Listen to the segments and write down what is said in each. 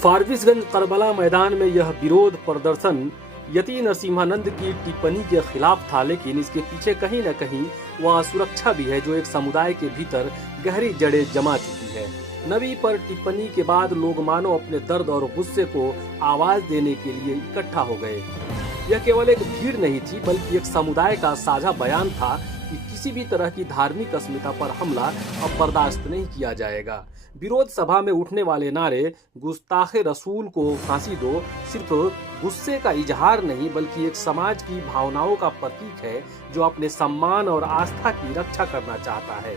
Forbesganj Karbala मैदान में यह विरोध प्रदर्शन यति नरसिम्हानंद की टिप्पणी के खिलाफ था, लेकिन इसके पीछे कहीं न कहीं वह सुरक्षा भी है जो एक समुदाय के भीतर गहरी जड़ें जमा चुकी है। नबी पर टिप्पणी के बाद लोग मानो अपने दर्द और गुस्से को आवाज देने के लिए इकट्ठा हो गए। यह केवल एक भीड़ नहीं थी, बल्कि एक समुदाय का साझा बयान था कि किसी भी तरह की धार्मिक अस्मिता पर हमला अब बर्दाश्त नहीं किया जाएगा। विरोध सभा में उठने वाले नारे गुस्ताखे रसूल को फांसी दो सिर्फ गुस्से का इजहार नहीं, बल्कि एक समाज की भावनाओं का प्रतीक है जो अपने सम्मान और आस्था की रक्षा करना चाहता है।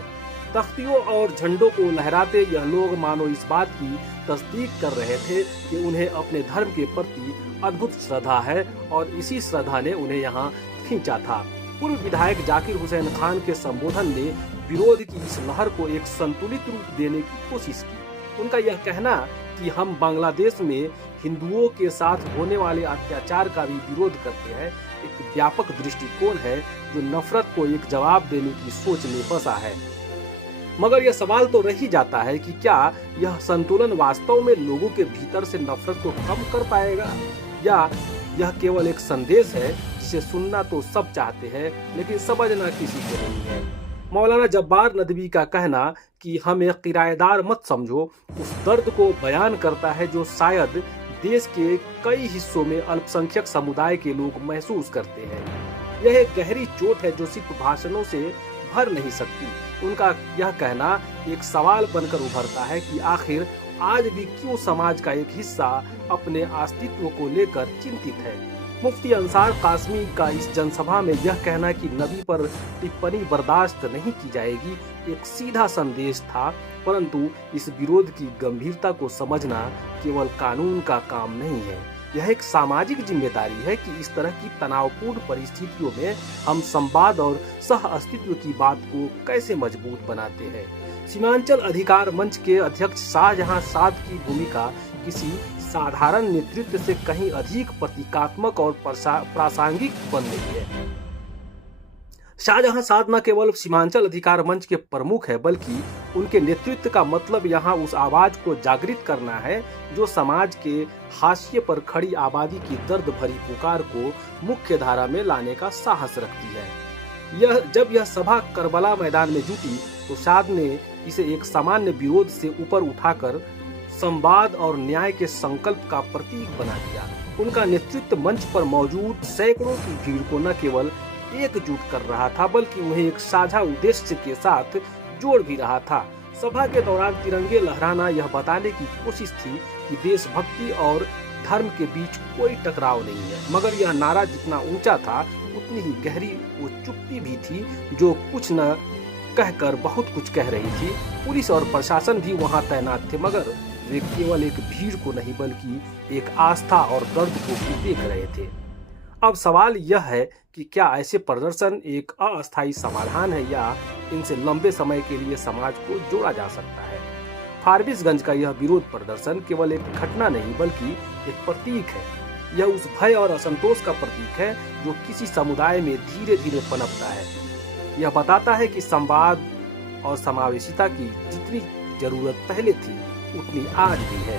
तख्तियों और झंडों को लहराते यह लोग मानो इस बात की तस्दीक कर रहे थे कि उन्हें अपने धर्म के प्रति अद्भुत श्रद्धा है और इसी श्रद्धा ने उन्हें यहाँ खींचा था। पूर्व विधायक जाकिर हुसैन खान के संबोधन ने विरोध की इस लहर को एक संतुलित रूप देने की कोशिश की। उनका यह कहना कि हम बांग्लादेश में हिंदुओं के साथ होने वाले अत्याचार का भी विरोध करते हैं, एक व्यापक दृष्टिकोण है जो नफरत को एक जवाब देने की सोच में फंसा है। मगर यह सवाल तो रह ही जाता है कि क्या यह संतुलन वास्तव में लोगों के भीतर से नफरत को कम कर पाएगा, या यह केवल एक संदेश है जिसे सुनना तो सब चाहते हैं लेकिन समझना किसी को नहीं है। मौलाना जब्बार नदवी का कहना कि हमें किराएदार मत समझो उस दर्द को बयान करता है जो शायद देश के कई हिस्सों में अल्पसंख्यक समुदाय के लोग महसूस करते हैं। यह एक गहरी चोट है जो सिर्फ भाषणों से भर नहीं सकती। उनका यह कहना एक सवाल बनकर उभरता है कि आखिर आज भी क्यों समाज का एक हिस्सा अपने अस्तित्व को लेकर चिंतित है। मुफ्ती अंसार कासमी का इस जनसभा में यह कहना कि नबी पर टिप्पणी बर्दाश्त नहीं की जाएगी एक सीधा संदेश था, परंतु इस विरोध की गंभीरता को समझना केवल कानून का काम नहीं है, यह एक सामाजिक जिम्मेदारी है कि इस तरह की तनावपूर्ण परिस्थितियों में हम संवाद और सह अस्तित्व की बात को कैसे मजबूत बनाते हैं। सीमांचल अधिकार मंच के अध्यक्ष शाहजहां साद की भूमिका किसी साधारण नेतृत्व से कहीं अधिक प्रतीकात्मक और प्रासंगिक बन रही है। शाहजहां साद न केवल सीमांचल अधिकार मंच के प्रमुख है, बल्कि उनके नेतृत्व का मतलब यहाँ उस आवाज को जागृत करना है जो समाज के हाशिए पर खड़ी आबादी की दर्द भरी पुकार को मुख्य धारा में लाने का साहस रखती है। जब यह सभा करबला मैदान में जुटी तो साद ने इसे एक सामान्य विरोध से ऊपर उठाकर संवाद और न्याय के संकल्प का प्रतीक बना दिया। उनका नेतृत्व मंच पर मौजूद सैकड़ों की भीड़ को न केवल एकजुट कर रहा था, बल्कि उन्हें एक साझा उद्देश्य के साथ जोड़ भी रहा था। सभा के दौरान तिरंगे लहराना यह बताने की कोशिश थी कि देशभक्ति और धर्म के बीच कोई टकराव नहीं है, मगर यह नारा जितना ऊंचा था उतनी ही गहरी वो चुप्पी भी थी जो कुछ न कहकर बहुत कुछ कह रही थी। पुलिस और प्रशासन भी वहां तैनात थे, मगर वे केवल एक भीड़ को नहीं बल्कि एक आस्था और दर्द को भी देख रहे थे। अब सवाल यह है कि क्या ऐसे प्रदर्शन एक अस्थायी समाधान है या इनसे लंबे समय के लिए समाज को जोड़ा जा सकता है। फारबिसगंज का यह विरोध प्रदर्शन केवल एक घटना नहीं बल्कि एक प्रतीक है। यह उस भय और असंतोष का प्रतीक है जो किसी समुदाय में धीरे धीरे पनपता है। यह बताता है कि संवाद और समावेशिता की जितनी जरूरत पहले थी उतनी आज भी है।